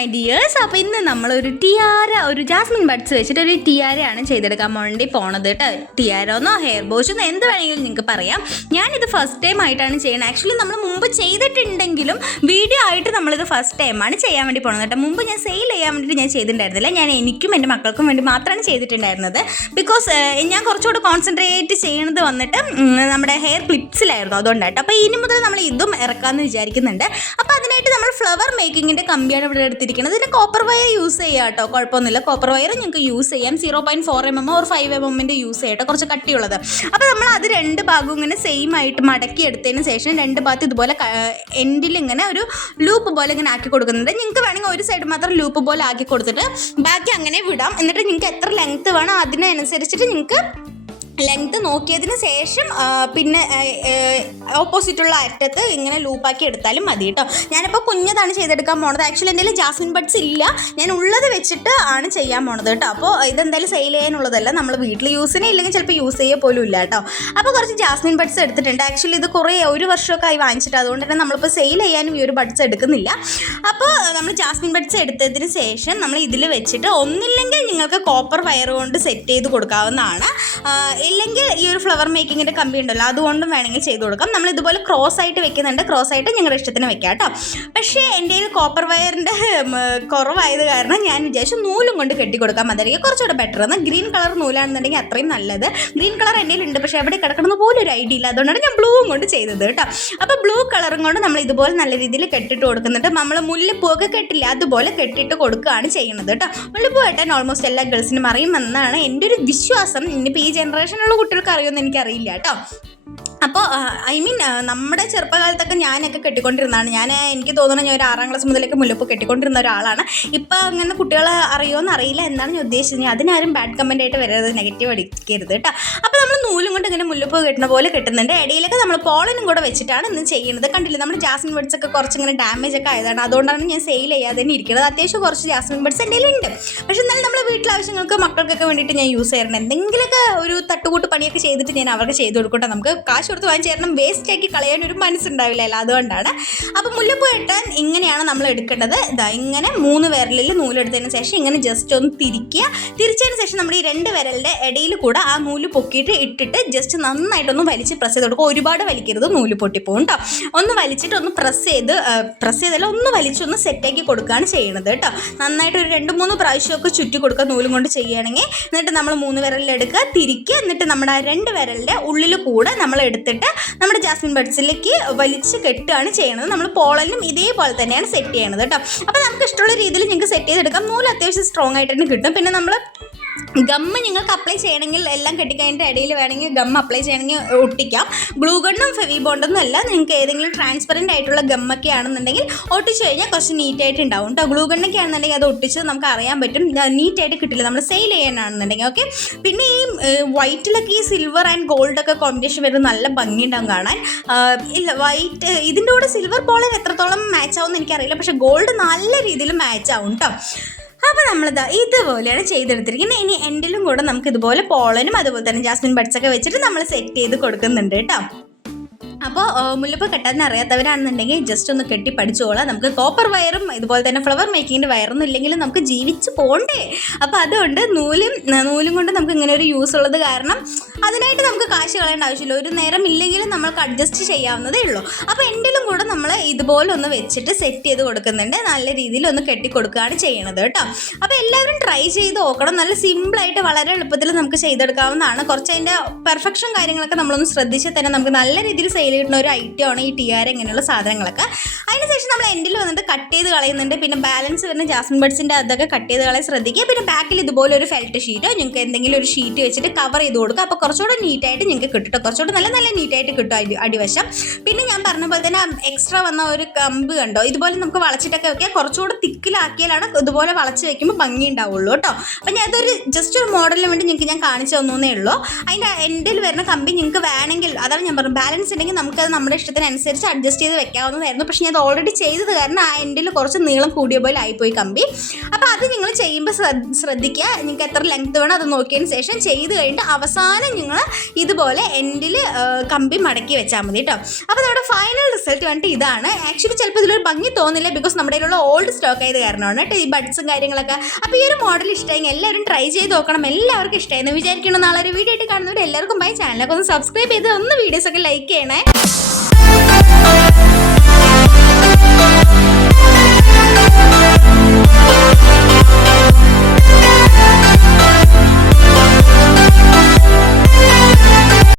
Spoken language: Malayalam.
മൈ ഡിയേഴ്സ് അപ്പോൾ ഇന്ന് ഒരു ടിയാര ഒരു ജാസ്മിൻ ബഡ്സ് വെച്ചിട്ട് ഒരു ടിയാരയാണ് ചെയ്തെടുക്കാൻ വേണ്ടി പോണത് കേട്ടോ ടിയാരോന്നോ ഹെയർ ബോഷെന്നോ എന്ത് വേണമെങ്കിലും നിങ്ങൾക്ക് പറയാം. ഞാനിത് ഫസ്റ്റ് ടൈം ആയിട്ടാണ് ചെയ്യുന്നത് ആക്ച്വലി നമ്മൾ മുമ്പ് ചെയ്തിട്ടുണ്ടെങ്കിലും വീഡിയോ ആയിട്ട് നമ്മളിത് ഫസ്റ്റ് ടൈമാണ് ചെയ്യാൻ വേണ്ടി പോണത് കേട്ടോ മുമ്പ് ഞാൻ സെയിൽ ചെയ്യാൻ വേണ്ടിയിട്ട് ഞാൻ ചെയ്തിട്ടുണ്ടായിരുന്നില്ല. ഞാൻ എനിക്കും എന്റെ മക്കൾക്കും വേണ്ടി മാത്രമാണ് ചെയ്തിട്ടുണ്ടായിരുന്നത്. ബിക്കോസ് ഞാൻ കുറച്ചുകൂടെ കോൺസെൻട്രേറ്റ് ചെയ്യണത് വന്നിട്ട് നമ്മുടെ ഹെയർ ക്ലിപ്സിലായിരുന്നു അതുകൊണ്ടായിട്ട് അപ്പോൾ ഇനി മുതൽ നമ്മൾ ഇതും ഇറക്കാമെന്ന് വിചാരിക്കുന്നുണ്ട്. അപ്പോൾ അതിനായിട്ട് നമ്മൾ ഫ്ലവർ മേക്കിങ്ങിന്റെ കമ്പിയാണ് ഇവിടെ എടുത്തിരിക്കുന്നത് ഇതിന് കോപ്പർ വയർ യൂസ് ചെയ്യാം കേട്ടോ. കുഴപ്പമൊന്നുമില്ല. കോപ്പർ വയർ നിങ്ങൾക്ക് യൂസ് ചെയ്യാം. Zero point four M M or five M എമ്മിന്റെ യൂസ് ചെയ്യട്ടോ കുറച്ച് കട്ടിയുള്ളത്. അപ്പോൾ നമ്മൾ അത് രണ്ട് ഭാഗവും ഇങ്ങനെ സെയിം ആയിട്ട് മടക്കി എടുത്തതിന് ശേഷം രണ്ട് ഭാഗത്ത് ഇതുപോലെ എൻഡിൽ ഇങ്ങനെ ഒരു ലൂപ്പ് പോലെ ഇങ്ങനെ ആക്കി കൊടുക്കുന്നുണ്ട്. നിങ്ങൾക്ക് വേണമെങ്കിൽ ഒരു സൈഡ് മാത്രം ലൂപ്പ് പോലെ ആക്കി കൊടുത്തിട്ട് ബാക്കി അങ്ങനെ വിടാം. എന്നിട്ട് നിങ്ങൾക്ക് എത്ര ലെങ്ത്ത് വേണം അതിനനുസരിച്ചിട്ട് നിങ്ങൾക്ക് ലെങ്ത് നോക്കിയതിന് ശേഷം പിന്നെ ഓപ്പോസിറ്റുള്ള അറ്റത്ത് ഇങ്ങനെ ലൂപ്പാക്കി എടുത്താലും മതി കേട്ടോ ഞാനിപ്പോൾ കുഞ്ഞതാണ് ചെയ്തെടുക്കാൻ പോണത്. ആക്ച്വലി എന്റെ ജാസ്മിൻ ബഡ്സ് ഇല്ല. ഞാൻ ഉള്ളത് വെച്ചിട്ട് ആണ് ചെയ്യാൻ പോണത് കേട്ടോ അപ്പോൾ ഇതെന്തായാലും സെയിൽ ചെയ്യാനുള്ളതല്ല. നമ്മൾ വീട്ടിൽ യൂസിനെ ഇല്ലെങ്കിൽ ചിലപ്പോൾ യൂസ് ചെയ്യുക പോലും ഇല്ല കേട്ടോ അപ്പോൾ കുറച്ച് ജാസ്മിൻ ബഡ്സ് എടുത്തിട്ടുണ്ട്. ആക്ച്വലി ഇത് കുറേ ഒരു വർഷമൊക്കെ ആയി വാങ്ങിച്ചിട്ട്. അതുകൊണ്ട് തന്നെ നമ്മളിപ്പോൾ സെയിൽ ചെയ്യാനും ഈ ഒരു ബഡ്സ് എടുക്കുന്നില്ല. അപ്പോൾ നമ്മൾ ജാസ്മിൻ ബഡ്സ് എടുത്തതിന് ശേഷം നമ്മൾ ഇതിൽ വെച്ചിട്ട് ഒന്നില്ലെങ്കിൽ നിങ്ങൾക്ക് കോപ്പർ വയർ കൊണ്ട് സെറ്റ് ചെയ്ത് കൊടുക്കാവുന്നതാണ്. ഇല്ലെങ്കിൽ ഈ ഒരു ഫ്ലവർ മേക്കിങ്ങിന്റെ കമ്പി ഉണ്ടല്ലോ അതുകൊണ്ടും വേണമെങ്കിൽ ചെയ്ത് കൊടുക്കാം. നമ്മൾ ഇതുപോലെ ക്രോസ് ആയിട്ട് വെക്കുന്നുണ്ട്. ക്രോസ് ആയിട്ട് ഞങ്ങളുടെ ഇഷ്ടത്തിന് വെക്കാം കേട്ടോ. പക്ഷേ എന്റെ ഒരു കോപ്പർ വയറിന്റെ കുറവായത് കാരണം ഞാൻ വിചാരിച്ചു നൂലും കൊണ്ട് കെട്ടി കൊടുക്കാം. അതായിരിക്കും കുറച്ചുകൂടെ ബെറ്റർ എന്നാൽ ഗ്രീൻ കളർ നൂലാണെന്നുണ്ടെങ്കിൽ അത്രയും നല്ലത്. ഗ്രീൻ കളർ എന്റെ ഉണ്ട് പക്ഷേ എവിടെ കിടക്കണമെന്ന് പോലും ഒരു ഐഡിയ ഇല്ല. അതുകൊണ്ടാണ് ഞാൻ ബ്ലൂവും കൊണ്ട് ചെയ്തത് കേട്ടോ. അപ്പോൾ ബ്ലൂ കളറും കൊണ്ട് നമ്മൾ ഇതുപോലെ നല്ല രീതിയിൽ കെട്ടിട്ട് കൊടുക്കുന്നുണ്ട്. നമ്മൾ മുല്ലപ്പൂവൊക്കെ കെട്ടില്ല. അതുപോലെ കെട്ടിട്ട് കൊടുക്കുകയാണ് ചെയ്യുന്നത് കേട്ടോ. മുല്ലപ്പൂ കെട്ടാൻ ഓൾമോസ്റ്റ് എല്ലാ ഗേൾസിനും അറിയുമെന്നാണ് എന്റെ ഒരു വിശ്വാസം. ഇനിയിപ്പോൾ ഈ ജനറേഷനിലുള്ള കുട്ടികൾക്ക് അറിയുമെന്ന് എനിക്കറിയില്ല കേട്ടോ. അപ്പോൾ ഐ മീൻ നമ്മുടെ ചെറുപ്പകാലത്തൊക്കെ ഞാനൊക്കെ കെട്ടിക്കൊണ്ടിരുന്നതാണ്. ഞാൻ എനിക്ക് തോന്നുന്നത് ഞാൻ ഒരു ആറാം ക്ലാസ് മുതലേക്ക് മുല്ലപ്പ് കെട്ടിക്കൊണ്ടിരുന്ന ഒരാളാണ്. ഇപ്പോൾ അങ്ങനെ കുട്ടികൾ അറിയുമോയെന്ന് അറിയില്ല. എന്നാണ് ഞാൻ ഉദ്ദേശിച്ചത്. അതിനാരും ബാഡ് കമന്റ് ആയിട്ട് വരരുത് നെഗറ്റീവ് അടിക്കരുത് കേട്ടോ. അപ്പോൾ നമ്മൾ നൂലും കൊണ്ട് ഇങ്ങനെ മുല്ലപ്പ് കെട്ടുന്ന പോലെ കെട്ടുന്നുണ്ട്. ഇടയിലൊക്കെ നമ്മൾ പോളനും കൂടെ വെച്ചിട്ടാണ് ഇന്ന് ചെയ്യുന്നത്. കണ്ടില്ലേ നമ്മുടെ ജാസ്മിൻ ബഡ്സ് ഒക്കെ കുറച്ച് ഇങ്ങനെ ഡാമേജ് ഒക്കെ ആയതാണ്. അതുകൊണ്ടാണ് ഞാൻ സെയിൽ ചെയ്യാതെ തന്നെ ഇരിക്കുന്നത്. അത്യാവശ്യം കുറച്ച് ജാസ്മിൻ ബഡ്സ് എന്റെ ഉണ്ട് പക്ഷേ എന്നാലും നമ്മുടെ വീട്ടിലെ ആവശ്യങ്ങൾക്ക് മക്കൾക്കൊക്കെ വേണ്ടിയിട്ട് ഞാൻ യൂസ് ചെയ്യാറുണ്ട്. എന്തെങ്കിലുമൊക്കെ ഒരു തട്ടുകൂട്ട് പണിയൊക്കെ ചെയ്തിട്ട് ഞാൻ അവർക്ക് ചെയ്ത് കൊടുക്കട്ടെ. നമുക്ക് കാശ് കൊടുത്ത് വാങ്ങിച്ച് തരണം. വേസ്റ്റ് ആക്കി കളയാൻ ഒരു മനസ്സുണ്ടാവില്ലല്ലോ അതുകൊണ്ടാണ്. അപ്പോൾ മുല്ലപ്പൂ കെട്ടാൻ ഇങ്ങനെയാണ് നമ്മൾ എടുക്കേണ്ടത്. ഇതാ ഇങ്ങനെ മൂന്ന് വിരലിൽ നൂലെടുത്തതിന് ശേഷം ഇങ്ങനെ ജസ്റ്റ് ഒന്ന് തിരിക്കുക. തിരിച്ചതിന് ശേഷം നമ്മൾ ഈ രണ്ട് വിരലിന്റെ ഇടയിൽ കൂടെ ആ നൂൽ പൊക്കിയിട്ട് ഇട്ടിട്ട് ജസ്റ്റ് നന്നായിട്ടൊന്ന് വലിച്ച് പ്രസ് ചെയ്ത് കൊടുക്കുക. ഒരുപാട് വലിക്കരുത് നൂൽ പൊട്ടിപ്പോകും കേട്ടോ. ഒന്ന് വലിച്ചിട്ട് ഒന്ന് പ്രസ് ചെയ്ത് പ്രസ് ചെയ്തല്ല ഒന്ന് വലിച്ചൊന്ന് സെറ്റാക്കി കൊടുക്കുകയാണ് ചെയ്യണത് കേട്ടോ. നന്നായിട്ട് ഒരു രണ്ട് മൂന്ന് പ്രാവശ്യമൊക്കെ ചുറ്റി കൊടുക്കുക നൂലും കൊണ്ട് ചെയ്യുകയാണെങ്കിൽ. എന്നിട്ട് നമ്മൾ മൂന്ന് വിരലിലെടുക്കുക തിരിക്കുക. എന്നിട്ട് നമ്മുടെ ആ രണ്ട് വിരലിന്റെ ഉള്ളിൽ കൂടെ നമ്മൾ എടുത്തിട്ട് നമ്മുടെ ജാസ്മിൻ ബഡ്സിലേക്ക് വലിച്ച് കെട്ടുകയാണ് ചെയ്യുന്നത് നമ്മൾ പോളലിനും ഇതേപോലെ തന്നെയാണ് സെറ്റ് ചെയ്യണത് കേട്ടോ. അപ്പോൾ നമുക്ക് ഇഷ്ടമുള്ള രീതിയിൽ നിങ്ങൾക്ക് സെറ്റ് ചെയ്തെടുക്കാം. നൂൽ അത്യാവശ്യം സ്ട്രോങ് ആയിട്ട് തന്നെ കിട്ടും. പിന്നെ നമ്മൾ ഗമ്മ് നിങ്ങൾക്ക് അപ്ലൈ ചെയ്യണമെങ്കിൽ എല്ലാം കെട്ടിക്കഴിഞ്ഞിട്ട് ഇടയിൽ വേണമെങ്കിൽ ഗം അപ്ലൈ ചെയ്യണമെങ്കിൽ ഒട്ടിക്കാം. ബ്ലൂ ഗണ്ണും ഫെവി ബോണ്ടൊന്നും അല്ല. നിങ്ങൾക്ക് ഏതെങ്കിലും ട്രാൻസ്പെറന്റ് ആയിട്ടുള്ള ഗമ്മൊക്കെ ആണെന്നുണ്ടെങ്കിൽ ഒട്ടിച്ച് കഴിഞ്ഞാൽ കുറച്ച് നീറ്റായിട്ട് ഉണ്ടാവും കേട്ടോ ഗ്ലൂ ഗണ്ണൊക്കെ ആണെന്നുണ്ടെങ്കിൽ അത് ഒട്ടിച്ച് നമുക്ക് അറിയാൻ പറ്റും. നീറ്റായിട്ട് കിട്ടില്ല. നമ്മൾ സെയിൽ ചെയ്യാനാണെന്നുണ്ടെങ്കിൽ ഓക്കെ പിന്നെ ഈ വൈറ്റിലൊക്കെ ഈ സിൽവർ ആൻഡ് ഗോൾഡ് ഒക്കെ കോമ്പിനേഷൻ വരുന്നത് നല്ല ഭംഗിയുണ്ടാവും കാണാൻ. ഇല്ല വൈറ്റ് ഇതിന്റെ കൂടെ സിൽവർ പോളൻ എത്രത്തോളം മാച്ച് ആവും എന്ന് എനിക്കറിയില്ല. പക്ഷേ ഗോൾഡ് നല്ല രീതിയിൽ മാച്ച് ആവും കേട്ടോ അപ്പോൾ നമ്മളിതാ ഇതുപോലെയാണ് ചെയ്തെടുത്തിരിക്കുന്നത്. ഇനി എൻഡിലും കൂടെ നമുക്ക് ഇതുപോലെ പോളനും അതുപോലെ തന്നെ ജാസ്മിൻ ബഡ്സൊക്കെ വെച്ചിട്ട് നമ്മൾ സെറ്റ് ചെയ്ത് കൊടുക്കുന്നുണ്ട് കേട്ടോ. അപ്പോൾ മുല്ലപ്പ് കെട്ടാൻ അറിയാത്തവരാണെന്നുണ്ടെങ്കിൽ ജസ്റ്റ് ഒന്ന് കെട്ടി പഠിച്ചോളാം. നമുക്ക് കോപ്പർ വയറും ഇതുപോലെ തന്നെ ഫ്ലവർ മേക്കിങ്ങിന്റെ വയറൊന്നും ഇല്ലെങ്കിലും നമുക്ക് ജീവിച്ച് പോണ്ടേ. അപ്പോൾ അതുകൊണ്ട് നൂലും നൂലും കൊണ്ട് നമുക്ക് ഇങ്ങനെ ഒരു യൂസ് ഉള്ളത് കാരണം അതിനായിട്ട് നമുക്ക് കാശ് കളയേണ്ട ആവശ്യമില്ല. ഒരു നേരം ഇല്ലെങ്കിലും നമ്മൾക്ക് അഡ്ജസ്റ്റ് ചെയ്യാവുന്നതേ ഉള്ളൂ. അപ്പോൾ എന്റെലും കൂടെ നമ്മൾ ഇതുപോലെ ഒന്ന് വെച്ചിട്ട് സെറ്റ് ചെയ്ത് കൊടുക്കുന്നുണ്ട്. നല്ല രീതിയിൽ ഒന്ന് കെട്ടി കൊടുക്കുകയാണ് ചെയ്യണത് കേട്ടോ. അപ്പോൾ എല്ലാവരും ട്രൈ ചെയ്ത് നോക്കണം. നല്ല സിമ്പിളായിട്ട് വളരെ എളുപ്പത്തിൽ നമുക്ക് ചെയ്തെടുക്കാവുന്നതാണ്. കുറച്ച് അതിന്റെ പെർഫെക്ഷൻ കാര്യങ്ങളൊക്കെ നമ്മളൊന്ന് ശ്രദ്ധിച്ചാൽ തന്നെ നമുക്ക് നല്ല രീതിയിൽ സെയിൽ കിട്ടുന്ന ഒരു ഐറ്റമാണ് ഈ ടി ആർ ഇങ്ങനെയുള്ള സാധനങ്ങളൊക്കെ. അതിനുശേഷം നമ്മൾ എൻഡിൽ വന്നിട്ട് കട്ട് ചെയ്ത് കളയുന്നുണ്ട്. പിന്നെ ബാലൻസ് വരുന്ന ജാസ്മിൻ ബഡ്സിന്റെ അതൊക്കെ കട്ട് ചെയ്ത് കളയാൻ ശ്രദ്ധിക്കുക. പിന്നെ ബാക്കിൽ ഇതുപോലെ ഒരു ഫെൽറ്റ് ഷീറ്റോ നിങ്ങൾക്ക് എന്തെങ്കിലും ഒരു ഷീറ്റ് വെച്ചിട്ട് കവർ ചെയ്ത് കൊടുക്കുക. അപ്പോൾ കുറച്ചുകൂടെ നീറ്റായിട്ട് നിങ്ങൾക്ക് കിട്ടും കേട്ടോ കുറച്ചുകൂടെ നല്ല നല്ല നീറ്റായിട്ട് കിട്ടും അടി അടിവശം. പിന്നെ ഞാൻ പറഞ്ഞ പോലെ തന്നെ എക്സ്ട്രാ വന്ന ഒരു കമ്പ് കണ്ടോ? ഇതുപോലെ നമുക്ക് വളച്ചിട്ടൊക്കെ വെക്കാം. കുറച്ചുകൂടെ തിക്കിലാക്കിയാലാണ് ഇതുപോലെ വളച്ച് വെക്കുമ്പോൾ ഭംഗി ഉണ്ടാവുള്ളൂ കേട്ടോ. അപ്പം ഞാൻ അതൊരു ജസ്റ്റ് ഒരു മോഡലിന് വേണ്ടി നിങ്ങൾക്ക് ഞാൻ കാണിച്ചു തന്നേ ഉള്ളൂ. അതിന്റെ എൻഡിൽ വരുന്ന കമ്പി നിങ്ങൾക്ക് വേണമെങ്കിൽ അതാണ് ഞാൻ പറഞ്ഞു ബാലൻസ് ഉണ്ടെങ്കിൽ നമുക്കത് നമ്മുടെ ഇഷ്ടത്തിനനുസരിച്ച് അഡ്ജസ്റ്റ് ചെയ്ത് വെക്കാവുന്നതായിരുന്നു. പക്ഷേ ഞാൻ അത് ഓൾറെഡി ചെയ്തത് കാരണം ആ എൻഡിൽ കുറച്ച് നീളം കൂടിയ പോലെ ആയിപ്പോയി കമ്പി. അപ്പോൾ അത് നിങ്ങൾ ചെയ്യുമ്പോൾ ശ്രദ്ധിക്കുക. നിങ്ങൾക്ക് എത്ര ലെങ്ത് വേണം അത് നോക്കിയതിന് ശേഷം ചെയ്ത് കഴിഞ്ഞിട്ട് അവസാനം നിങ്ങൾ ഇതുപോലെ എൻഡിൽ കമ്പി മടക്കി വെച്ചാൽ മതി കേട്ടോ അപ്പോൾ നമ്മുടെ ഫൈനൽ റിസൾട്ട് വന്നിട്ട് ഇതാണ്. ആക്ച്വലി ചിലപ്പോൾ ഇതിലൊരു ഭംഗി തോന്നില്ല ബിക്കോസ് നമ്മുടെ കയ്യിലുള്ള ഓൾഡ് സ്റ്റോക്ക് ആയത് കാരണമാണ് കേട്ടോ ഈ ബഡ്സും കാര്യങ്ങളൊക്കെ. അപ്പോൾ ഈ ഒരു മോഡൽ ഇഷ്ടമെങ്കിൽ എല്ലാവരും ട്രൈ ചെയ്ത് നോക്കണം. എല്ലാവർക്കും ഇഷ്ടമായിരുന്നു വിചാരിക്കണം നാളെ ഒരു വീഡിയോ ആയിട്ട് കാണുന്നവർ എല്ലാവർക്കും ബൈ ചാനലൊക്കെ ഒന്ന് സബ്സ്ക്രൈബ് ചെയ്ത് ഒന്ന് വീഡിയോസൊക്കെ ലൈക്ക് ചെയ്യണേ.